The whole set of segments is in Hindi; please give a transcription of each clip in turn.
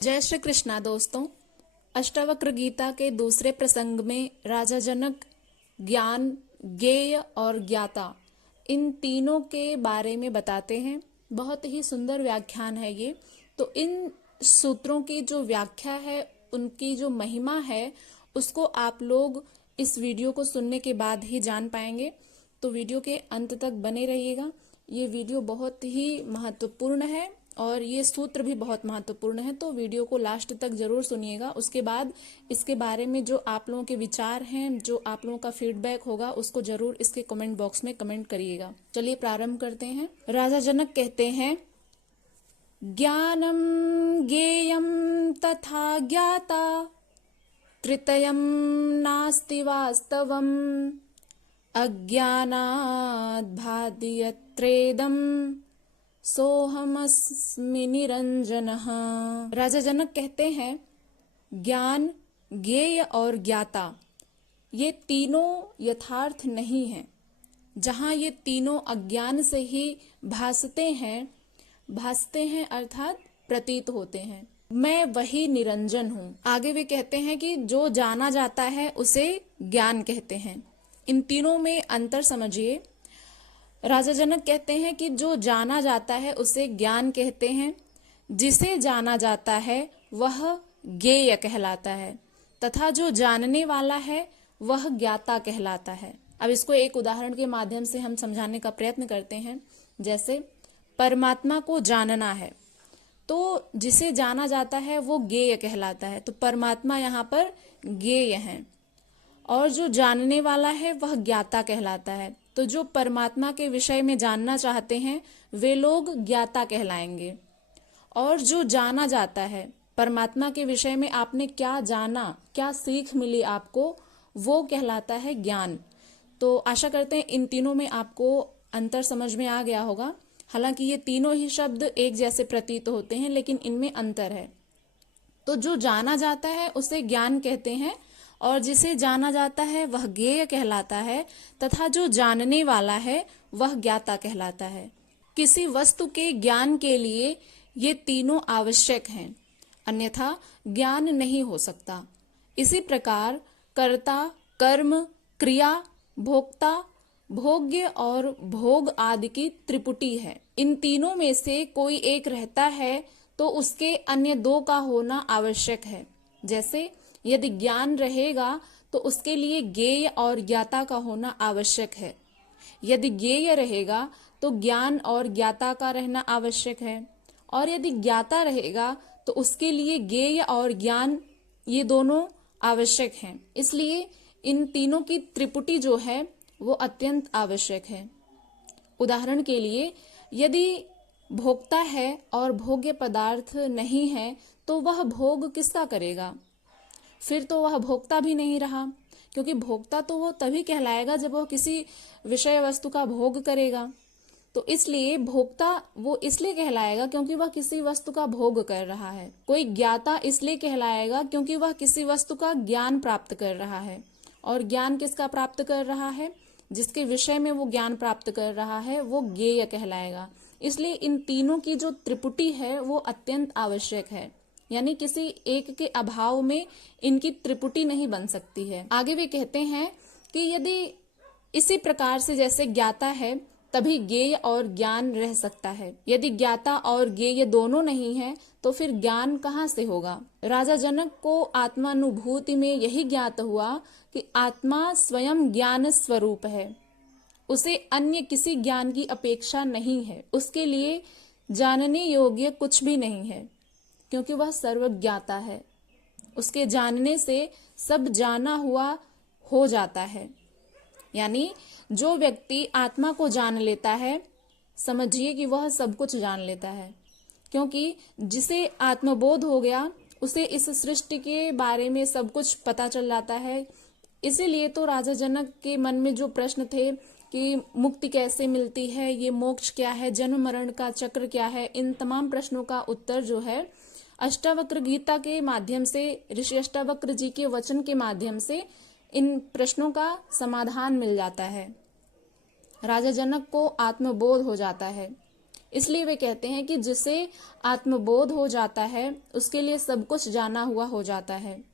जय श्री कृष्णा दोस्तों। अष्टावक्र गीता के दूसरे प्रसंग में राजा जनक ज्ञान, ज्ञेय और ज्ञाता इन तीनों के बारे में बताते हैं। बहुत ही सुंदर व्याख्यान है ये। तो इन सूत्रों की जो व्याख्या है, उनकी जो महिमा है, उसको आप लोग इस वीडियो को सुनने के बाद ही जान पाएंगे। तो वीडियो के अंत तक बने रहिएगा। ये वीडियो बहुत ही महत्वपूर्ण है और ये सूत्र भी बहुत महत्वपूर्ण है, तो वीडियो को लास्ट तक जरूर सुनिएगा। उसके बाद इसके बारे में जो आप लोगों के विचार हैं, जो आप लोगों का फीडबैक होगा, उसको जरूर इसके कमेंट बॉक्स में कमेंट करिएगा। चलिए प्रारंभ करते हैं। राजा जनक कहते हैं, ज्ञानम ज्ञेयम तथा ज्ञाता तृतीयम नास्ति वास्तवम अज्ञानाद् भाति यत्रेदम सोहमस्मि निरंजनः। राजा जनक कहते हैं, ज्ञान, ज्ञेय और ज्ञाता ये तीनों यथार्थ नहीं हैं। जहां ये तीनों अज्ञान से ही भासते हैं अर्थात प्रतीत होते हैं। मैं वही निरंजन हूँ। आगे वे कहते हैं कि जो जाना जाता है उसे ज्ञान कहते हैं। इन तीनों में अंतर समझिए। राजा जनक कहते हैं कि जो जाना जाता है उसे ज्ञान कहते हैं, जिसे जाना जाता है वह ज्ञेय कहलाता है, तथा जो जानने वाला है वह ज्ञाता कहलाता है। अब इसको एक उदाहरण के माध्यम से हम समझाने का प्रयत्न करते हैं। जैसे परमात्मा को जानना है, तो जिसे जाना जाता है वो ज्ञेय कहलाता है, तो परमात्मा यहाँ पर ज्ञेय है। और जो जानने वाला है वह ज्ञाता कहलाता है। तो जो परमात्मा के विषय में जानना चाहते हैं वे लोग ज्ञाता कहलाएंगे। और जो जाना जाता है, परमात्मा के विषय में आपने क्या जाना, क्या सीख मिली आपको, वो कहलाता है ज्ञान। तो आशा करते हैं इन तीनों में आपको अंतर समझ में आ गया होगा। हालांकि ये तीनों ही शब्द एक जैसे प्रतीत होते हैं, लेकिन इनमें अंतर है। तो जो जाना जाता है उसे ज्ञान कहते हैं, और जिसे जाना जाता है वह ज्ञेय कहलाता है, तथा जो जानने वाला है वह ज्ञाता कहलाता है। किसी वस्तु के ज्ञान के लिए ये तीनों आवश्यक हैं, अन्यथा ज्ञान नहीं हो सकता। इसी प्रकार कर्ता, कर्म, क्रिया, भोक्ता, भोग्य और भोग आदि की त्रिपुटी है। इन तीनों में से कोई एक रहता है तो उसके अन्य दो का होना आवश्यक है। जैसे यदि ज्ञान रहेगा तो उसके लिए ज्ञेय और ज्ञाता का होना आवश्यक है। यदि ज्ञेय रहेगा तो ज्ञान और ज्ञाता का रहना आवश्यक है। और यदि ज्ञाता रहेगा तो उसके लिए ज्ञेय और ज्ञान ये दोनों आवश्यक हैं। इसलिए इन तीनों की त्रिपुटी जो है वो अत्यंत आवश्यक है। उदाहरण के लिए, यदि भोक्ता है और भोग्य पदार्थ नहीं है तो वह भोग किसका करेगा? फिर तो वह भोक्ता भी नहीं रहा, क्योंकि भोक्ता तो वो तभी कहलाएगा जब वह किसी विषय वस्तु का भोग करेगा। तो इसलिए भोक्ता वो इसलिए कहलाएगा क्योंकि वह किसी वस्तु का भोग कर रहा है। कोई ज्ञाता इसलिए कहलाएगा क्योंकि वह किसी वस्तु का ज्ञान प्राप्त कर रहा है। और ज्ञान किसका प्राप्त कर रहा है? जिसके विषय में वो ज्ञान प्राप्त कर रहा है वो ज्ञेय कहलाएगा। इसलिए इन तीनों की जो त्रिपुटी है वो अत्यंत आवश्यक है, यानी किसी एक के अभाव में इनकी त्रिपुटी नहीं बन सकती है। आगे वे कहते हैं कि यदि इसी प्रकार से जैसे ज्ञाता है तभी ज्ञेय और ज्ञान रह सकता है। यदि ज्ञाता और ज्ञेय दोनों नहीं है तो फिर ज्ञान कहाँ से होगा? राजा जनक को आत्मानुभूति में यही ज्ञात हुआ कि आत्मा स्वयं ज्ञान स्वरूप है। उसे अन्य किसी ज्ञान की अपेक्षा नहीं है। उसके लिए जानने योग्य कुछ भी नहीं है, क्योंकि वह सर्वज्ञाता है। उसके जानने से सब जाना हुआ हो जाता है। यानी जो व्यक्ति आत्मा को जान लेता है, समझिए कि वह सब कुछ जान लेता है, क्योंकि जिसे आत्मबोध हो गया उसे इस सृष्टि के बारे में सब कुछ पता चल जाता है। इसीलिए तो राजा जनक के मन में जो प्रश्न थे कि मुक्ति कैसे मिलती है, ये मोक्ष क्या है, जन्म मरण का चक्र क्या है, इन तमाम प्रश्नों का उत्तर जो है अष्टावक्र गीता के माध्यम से, ऋषि अष्टावक्र जी के वचन के माध्यम से इन प्रश्नों का समाधान मिल जाता है। राजा जनक को आत्मबोध हो जाता है। इसलिए वे कहते हैं कि जिसे आत्मबोध हो जाता है उसके लिए सब कुछ जाना हुआ हो जाता है।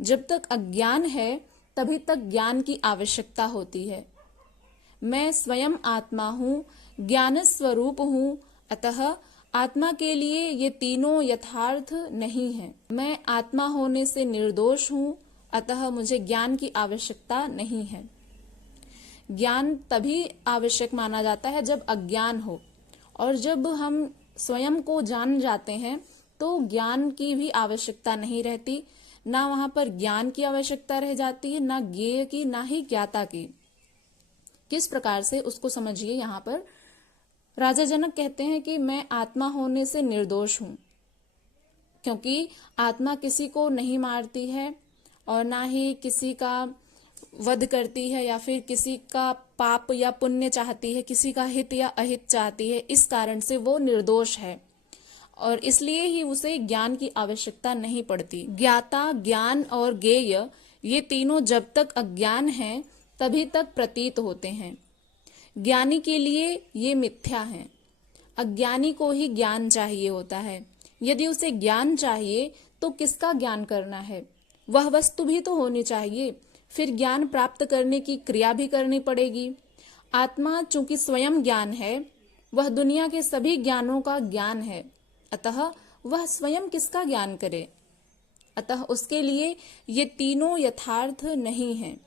जब तक अज्ञान है तभी तक ज्ञान की आवश्यकता होती है। मैं स्वयं आत्मा हूँ, ज्ञान स्वरूप हूँ, अतः आत्मा के लिए ये तीनों यथार्थ नहीं है। मैं आत्मा होने से निर्दोष हूँ, अतः मुझे ज्ञान की आवश्यकता नहीं है। ज्ञान तभी आवश्यक माना जाता है जब अज्ञान हो, और जब हम स्वयं को जान जाते हैं तो ज्ञान की भी आवश्यकता नहीं रहती। ना वहां पर ज्ञान की आवश्यकता रह जाती है, ना ज्ञेय की, ना ही ज्ञाता की। किस प्रकार से, उसको समझिए। यहाँ पर राजा जनक कहते हैं कि मैं आत्मा होने से निर्दोष हूं, क्योंकि आत्मा किसी को नहीं मारती है और ना ही किसी का वध करती है या फिर किसी का पाप या पुण्य चाहती है, किसी का हित या अहित चाहती है। इस कारण से वो निर्दोष है और इसलिए ही उसे ज्ञान की आवश्यकता नहीं पड़ती। ज्ञाता, ज्ञान और ज्ञेय ये तीनों जब तक अज्ञान है तभी तक प्रतीत होते हैं। ज्ञानी के लिए ये मिथ्या है। अज्ञानी को ही ज्ञान चाहिए होता है। यदि उसे ज्ञान चाहिए तो किसका ज्ञान करना है? वह वस्तु भी तो होनी चाहिए, फिर ज्ञान प्राप्त करने की क्रिया भी करनी पड़ेगी। आत्मा चूंकि स्वयं ज्ञान है, वह दुनिया के सभी ज्ञानों का ज्ञान है, अतः वह स्वयं किसका ज्ञान करे? अतः उसके लिए ये तीनों यथार्थ नहीं हैं।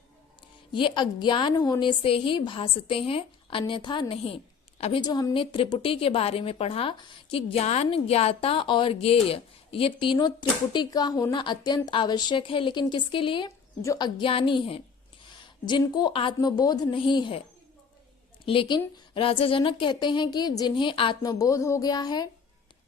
ये अज्ञान होने से ही भासते हैं, अन्यथा नहीं। अभी जो हमने त्रिपुटी के बारे में पढ़ा कि ज्ञान, ज्ञाता और ज्ञेय ये तीनों त्रिपुटी का होना अत्यंत आवश्यक है, लेकिन किसके लिए? जो अज्ञानी हैं, जिनको आत्मबोध नहीं है। लेकिन राजा जनक कहते हैं कि जिन्हें आत्मबोध हो गया है,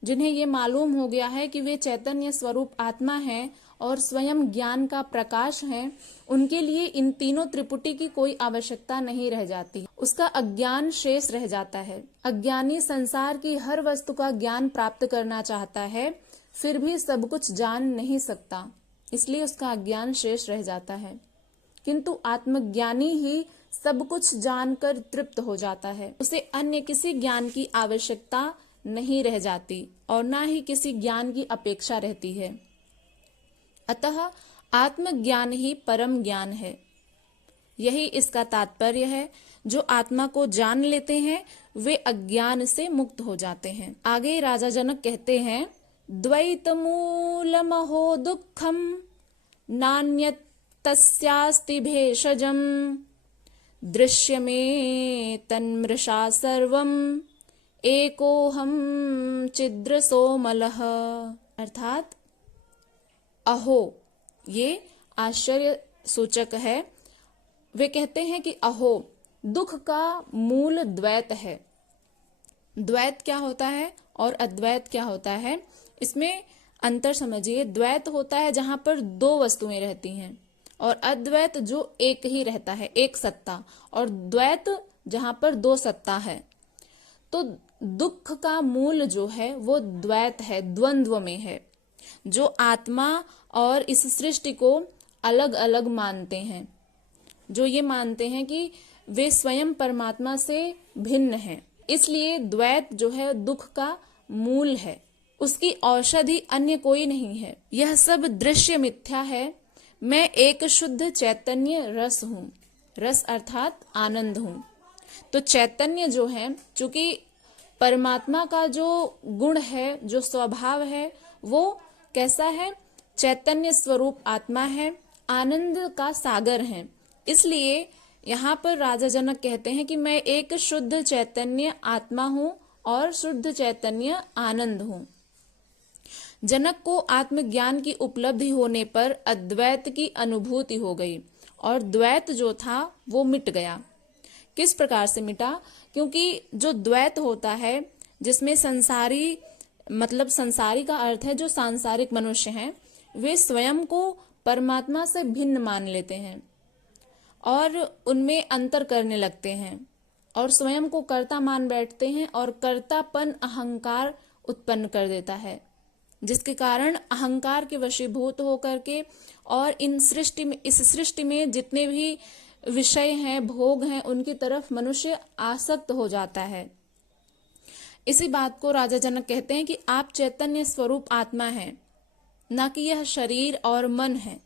जिन्हें ये मालूम हो गया है कि वे चैतन्य स्वरूप आत्मा हैं और स्वयं ज्ञान का प्रकाश हैं, उनके लिए इन तीनों त्रिपुटी की कोई आवश्यकता नहीं रह जाती। उसका अज्ञान शेष रह जाता है। अज्ञानी संसार की हर वस्तु का ज्ञान प्राप्त करना चाहता है, फिर भी सब कुछ जान नहीं सकता, इसलिए उसका अज्ञान शेष रह जाता है। किंतु आत्मज्ञानी ही सब कुछ जानकर तृप्त हो जाता है। उसे अन्य किसी ज्ञान की आवश्यकता नहीं रह जाती और ना ही किसी ज्ञान की अपेक्षा रहती है। अतः आत्मज्ञान ही परम ज्ञान है। यही इसका तात्पर्य है। जो आत्मा को जान लेते हैं वे अज्ञान से मुक्त हो जाते हैं। आगे राजा जनक कहते हैं, द्वैतमूलमहो दुःखम नान्यत् तस्यास्ति भेषजम् दृश्यमे तन्मृषा सर्वम् एकोहम चिद्रसोमलः। अर्थात अहो, ये आश्चर्य सूचक है। वे कहते हैं कि अहो, दुख का मूल द्वैत है। द्वैत क्या होता है और अद्वैत क्या होता है, इसमें अंतर समझिए। द्वैत होता है जहां पर दो वस्तुएं रहती हैं, और अद्वैत जो एक ही रहता है, एक सत्ता, और द्वैत जहां पर दो सत्ता है। तो दुख का मूल जो है वो द्वैत है, द्वंद्व में है। जो आत्मा और इस सृष्टि को अलग अलग मानते हैं, जो ये मानते हैं कि वे स्वयं परमात्मा से भिन्न हैं, इसलिए द्वैत जो है दुख का मूल है। उसकी औषधि अन्य कोई नहीं है। यह सब दृश्य मिथ्या है। मैं एक शुद्ध चैतन्य रस हूँ। रस अर्थात आनंद हूँ। तो चैतन्य जो है, चूंकि परमात्मा का जो गुण है, जो स्वभाव है, वो कैसा है? चैतन्य स्वरूप आत्मा है, आनंद का सागर है। इसलिए यहाँ पर राजा जनक कहते हैं कि मैं एक शुद्ध चैतन्य आत्मा हूँ और शुद्ध चैतन्य आनंद हूँ। जनक को आत्मज्ञान की उपलब्धि होने पर अद्वैत की अनुभूति हो गई और द्वैत जो था वो मिट गया। किस प्रकार से मिटा? क्योंकि जो द्वैत होता है, जिसमें संसारी, मतलब संसारी का अर्थ है जो सांसारिक मनुष्य हैं, वे स्वयं को परमात्मा से भिन्न मान लेते हैं और उनमें अंतर करने लगते हैं और स्वयं को कर्ता मान बैठते हैं, और कर्तापन अहंकार उत्पन्न कर देता है, जिसके कारण अहंकार के वशीभूत होकर के और इस सृष्टि में जितने भी विषय हैं, भोग हैं, उनकी तरफ मनुष्य आसक्त हो जाता है। इसी बात को राजा जनक कहते हैं कि आप चैतन्य स्वरूप आत्मा हैं, ना कि यह शरीर और मन है।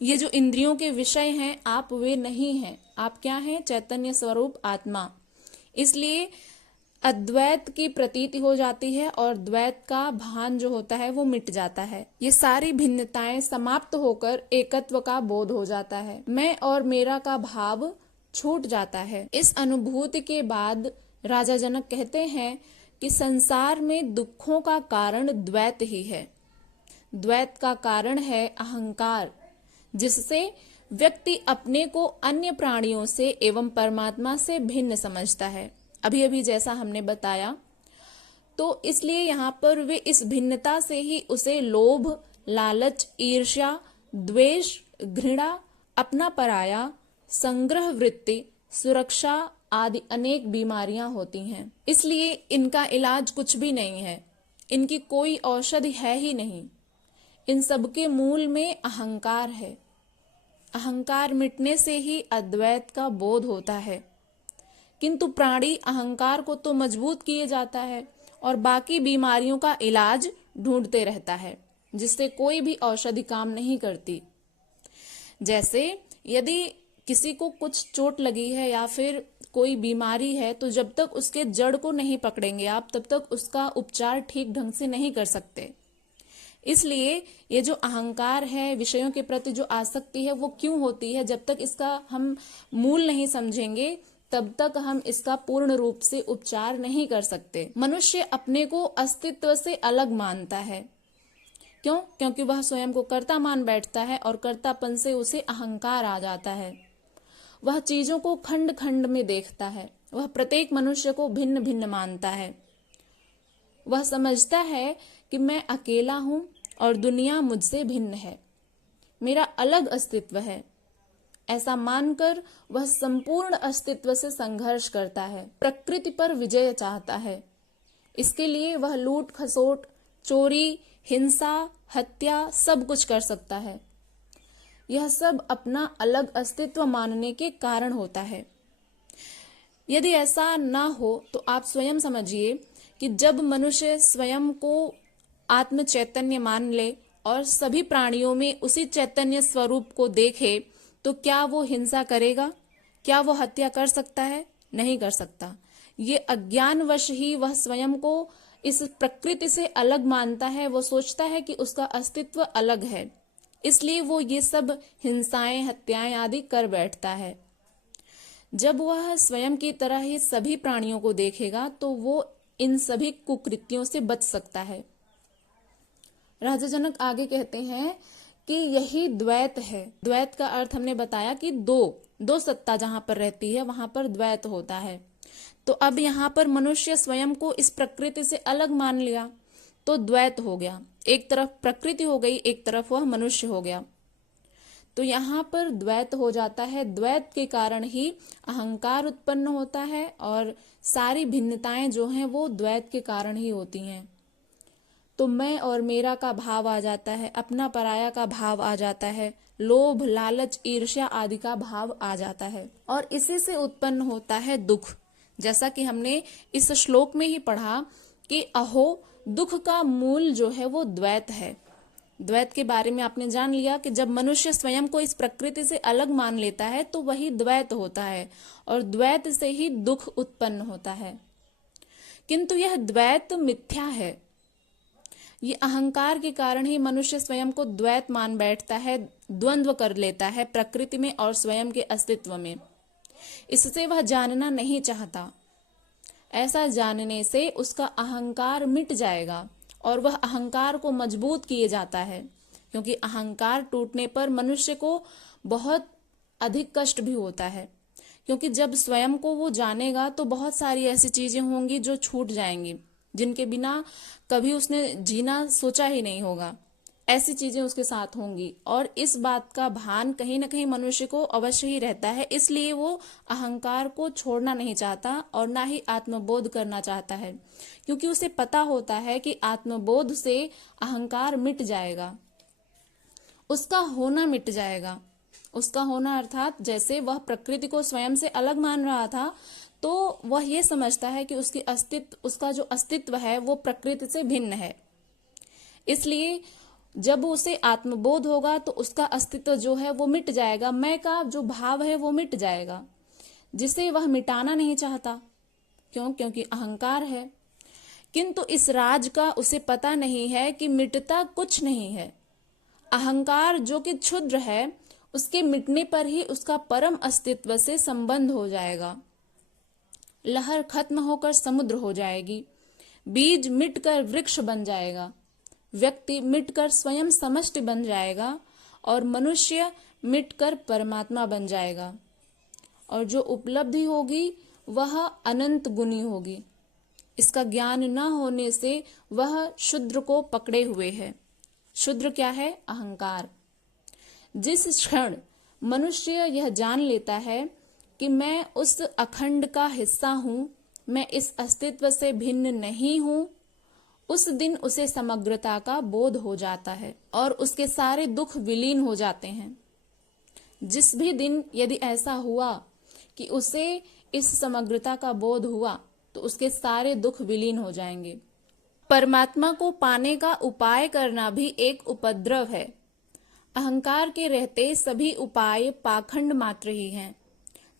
ये जो इंद्रियों के विषय हैं आप वे नहीं हैं। आप क्या हैं? चैतन्य स्वरूप आत्मा। इसलिए अद्वैत की प्रतीति हो जाती है और द्वैत का भान जो होता है वो मिट जाता है। ये सारी भिन्नताएं समाप्त होकर एकत्व का बोध हो जाता है। मैं और मेरा का भाव छूट जाता है। इस अनुभूति के बाद राजा जनक कहते हैं कि संसार में दुखों का कारण द्वैत ही है। द्वैत का कारण है अहंकार, जिससे व्यक्ति अपने को अन्य प्राणियों से एवं परमात्मा से भिन्न समझता है। अभी अभी जैसा हमने बताया, तो इसलिए यहाँ पर वे इस भिन्नता से ही उसे लोभ, लालच, ईर्ष्या, द्वेष, घृणा, अपना पराया, संग्रह वृत्ति, सुरक्षा आदि अनेक बीमारियां होती हैं। इसलिए इनका इलाज कुछ भी नहीं है, इनकी कोई औषधि है ही नहीं। इन सबके मूल में अहंकार है। अहंकार मिटने से ही अद्वैत का बोध होता है। किंतु प्राणी अहंकार को तो मजबूत किए जाता है और बाकी बीमारियों का इलाज ढूंढते रहता है, जिससे कोई भी औषधि काम नहीं करती। जैसे यदि किसी को कुछ चोट लगी है या फिर कोई बीमारी है, तो जब तक उसके जड़ को नहीं पकड़ेंगे आप, तब तक उसका उपचार ठीक ढंग से नहीं कर सकते। इसलिए ये जो अहंकार है, विषयों के प्रति जो आसक्ति है, वो क्यों होती है? जब तक इसका हम मूल नहीं समझेंगे तब तक हम इसका पूर्ण रूप से उपचार नहीं कर सकते। मनुष्य अपने को अस्तित्व से अलग मानता है। क्यों? क्योंकि वह स्वयं को कर्ता मान बैठता है और कर्तापन से उसे अहंकार आ जाता है। वह चीजों को खंड खंड में देखता है। वह प्रत्येक मनुष्य को भिन्न भिन्न मानता है। वह समझता है कि मैं अकेला हूं और दुनिया मुझसे भिन्न है, मेरा अलग अस्तित्व है। ऐसा मानकर वह संपूर्ण अस्तित्व से संघर्ष करता है, प्रकृति पर विजय चाहता है। इसके लिए वह लूट खसोट, चोरी, हिंसा, हत्या सब कुछ कर सकता है। यह सब अपना अलग अस्तित्व मानने के कारण होता है। यदि ऐसा ना हो तो आप स्वयं समझिए कि जब मनुष्य स्वयं को आत्म चैतन्य मान ले और सभी प्राणियों में उसी चैतन्य स्वरूप को देखे, तो क्या वो हिंसा करेगा? क्या वो हत्या कर सकता है? नहीं कर सकता। ये अज्ञानवश ही वह स्वयं को इस प्रकृति से अलग मानता है। वो सोचता है कि उसका अस्तित्व अलग है, इसलिए वो ये सब हिंसाएं, हत्याएं आदि कर बैठता है। जब वह स्वयं की तरह ही सभी प्राणियों को देखेगा तो वो इन सभी कुकृत्यों से बच सकता है। राजा जनक आगे कहते हैं कि यही द्वैत है। द्वैत का अर्थ हमने बताया कि दो सत्ता जहां पर रहती है वहां पर द्वैत होता है। तो अब यहाँ पर मनुष्य स्वयं को इस प्रकृति से अलग मान लिया तो द्वैत हो गया। एक तरफ प्रकृति हो गई, एक तरफ वह मनुष्य हो गया। तो यहाँ पर द्वैत हो जाता है। द्वैत के कारण ही अहंकार उत्पन्न होता है और सारी भिन्नताएं जो हैं वो द्वैत के कारण ही होती हैं। तो मैं और मेरा का भाव आ जाता है, अपना पराया का भाव आ जाता है, लोभ, लालच, ईर्ष्या आदि का भाव आ जाता है और इसी से उत्पन्न होता है दुख। जैसा कि हमने इस श्लोक में ही पढ़ा कि अहो, दुख का मूल जो है वो द्वैत है। द्वैत के बारे में आपने जान लिया कि जब मनुष्य स्वयं को इस प्रकृति से अलग मान लेता है तो वही द्वैत होता है और द्वैत से ही दुख उत्पन्न होता है। किंतु यह द्वैत मिथ्या है। ये अहंकार के कारण ही मनुष्य स्वयं को द्वैत मान बैठता है, द्वंद्व कर लेता है प्रकृति में और स्वयं के अस्तित्व में। इससे वह जानना नहीं चाहता। ऐसा जानने से उसका अहंकार मिट जाएगा और वह अहंकार को मजबूत किए जाता है, क्योंकि अहंकार टूटने पर मनुष्य को बहुत अधिक कष्ट भी होता है। क्योंकि जब स्वयं को वो जानेगा तो बहुत सारी ऐसी चीजें होंगी जो छूट जाएंगी, जिनके बिना कभी उसने जीना सोचा ही नहीं होगा। ऐसी चीजें उसके साथ होंगी और इस बात का भान कहीं ना कहीं मनुष्य को अवश्य ही रहता है। इसलिए वो अहंकार को छोड़ना नहीं चाहता और ना ही आत्मबोध करना चाहता है, क्योंकि उसे पता होता है कि आत्मबोध से अहंकार मिट जाएगा, उसका होना मिट जाएगा। उसका होना अर्थात जैसे वह प्रकृति को स्वयं से अलग मान रहा था तो वह ये समझता है कि उसका जो अस्तित्व है वो प्रकृति से भिन्न है। इसलिए जब उसे आत्मबोध होगा तो उसका अस्तित्व जो है वो मिट जाएगा, मैं का जो भाव है वो मिट जाएगा, जिसे वह मिटाना नहीं चाहता। क्योंकि अहंकार है। किंतु इस राज का उसे पता नहीं है कि मिटता कुछ नहीं है। अहंकार जो कि क्षुद्र है, उसके मिटने पर ही उसका परम अस्तित्व से संबंध हो जाएगा। लहर खत्म होकर समुद्र हो जाएगी, बीज मिटकर वृक्ष बन जाएगा, व्यक्ति मिटकर स्वयं समष्टि बन जाएगा और मनुष्य मिटकर परमात्मा बन जाएगा। और जो उपलब्धि होगी वह अनंत गुनी होगी। इसका ज्ञान न होने से वह शूद्र को पकड़े हुए है। शूद्र क्या है? अहंकार। जिस क्षण मनुष्य यह जान लेता है कि मैं उस अखंड का हिस्सा हूं, मैं इस अस्तित्व से भिन्न नहीं हूं, उस दिन उसे समग्रता का बोध हो जाता है और उसके सारे दुख विलीन हो जाते हैं। जिस भी दिन यदि ऐसा हुआ कि उसे इस समग्रता का बोध हुआ तो उसके सारे दुख विलीन हो जाएंगे। परमात्मा को पाने का उपाय करना भी एक उपद्रव है। अहंकार के रहते सभी उपाय पाखंड मात्र ही हैं।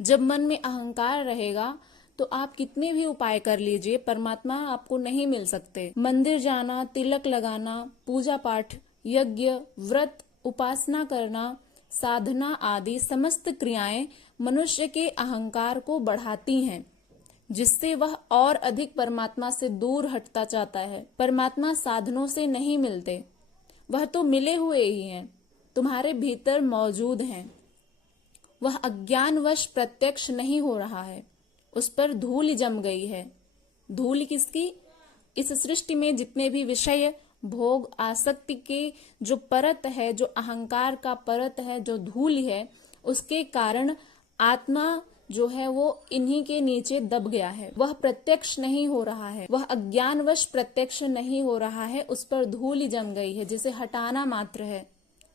जब मन में अहंकार रहेगा तो आप कितने भी उपाय कर लीजिए, परमात्मा आपको नहीं मिल सकते। मंदिर जाना, तिलक लगाना, पूजा पाठ, यज्ञ, व्रत, उपासना करना, साधना आदि समस्त क्रियाएं मनुष्य के अहंकार को बढ़ाती हैं, जिससे वह और अधिक परमात्मा से दूर हटता जाता है। परमात्मा साधनों से नहीं मिलते, वह तो मिले हुए ही हैं, तुम्हारे भीतर मौजूद हैं। वह अज्ञानवश प्रत्यक्ष नहीं हो रहा है, उस पर धूल जम गई है। धूल किसकी? इस सृष्टि में जितने भी विषय, भोग, आसक्ति के जो परत है, जो अहंकार का परत है, जो धूल है, उसके कारण आत्मा जो है वो इन्हीं के नीचे दब गया है। वह प्रत्यक्ष नहीं हो रहा है, वह अज्ञानवश प्रत्यक्ष नहीं हो रहा है, उस पर धूल जम गई है, जिसे हटाना मात्र है।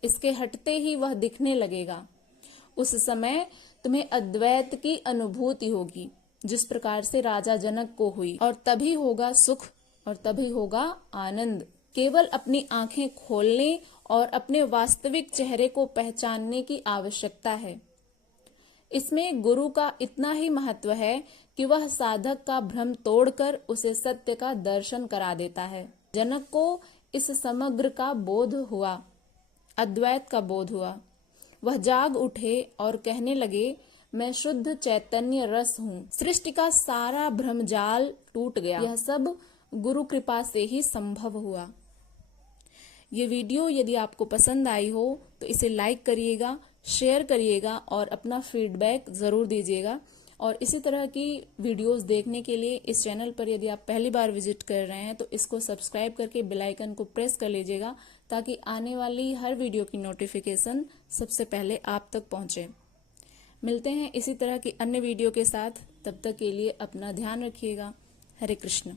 इसके हटते ही वह दिखने लगेगा। उस समय तुम्हें अद्वैत की अनुभूति होगी, जिस प्रकार से राजा जनक को हुई, और तभी होगा सुख और तभी होगा आनंद। केवल अपनी आंखें खोलने और अपने वास्तविक चेहरे को पहचानने की आवश्यकता है। इसमें गुरु का इतना ही महत्व है कि वह साधक का भ्रम तोड़कर उसे सत्य का दर्शन करा देता है। जनक को इस समग्र का बोध हुआ, अद्वैत का बोध हुआ। वह जाग उठे और कहने लगे, मैं शुद्ध चैतन्य रस हूँ। सृष्टि का सारा भ्रमजाल टूट गया। यह सब गुरु कृपा से ही संभव हुआ। ये वीडियो यदि आपको पसंद आई हो तो इसे लाइक करिएगा, शेयर करिएगा और अपना फीडबैक जरूर दीजिएगा। और इसी तरह की वीडियोस देखने के लिए इस चैनल पर यदि आप पहली बार विजिट कर रहे हैं तो इसको सब्सक्राइब करके बेल आइकन को प्रेस कर लीजिएगा, ताकि आने वाली हर वीडियो की नोटिफिकेशन सबसे पहले आप तक पहुंचे। मिलते हैं इसी तरह की अन्य वीडियो के साथ, तब तक के लिए अपना ध्यान रखिएगा। हरे कृष्ण।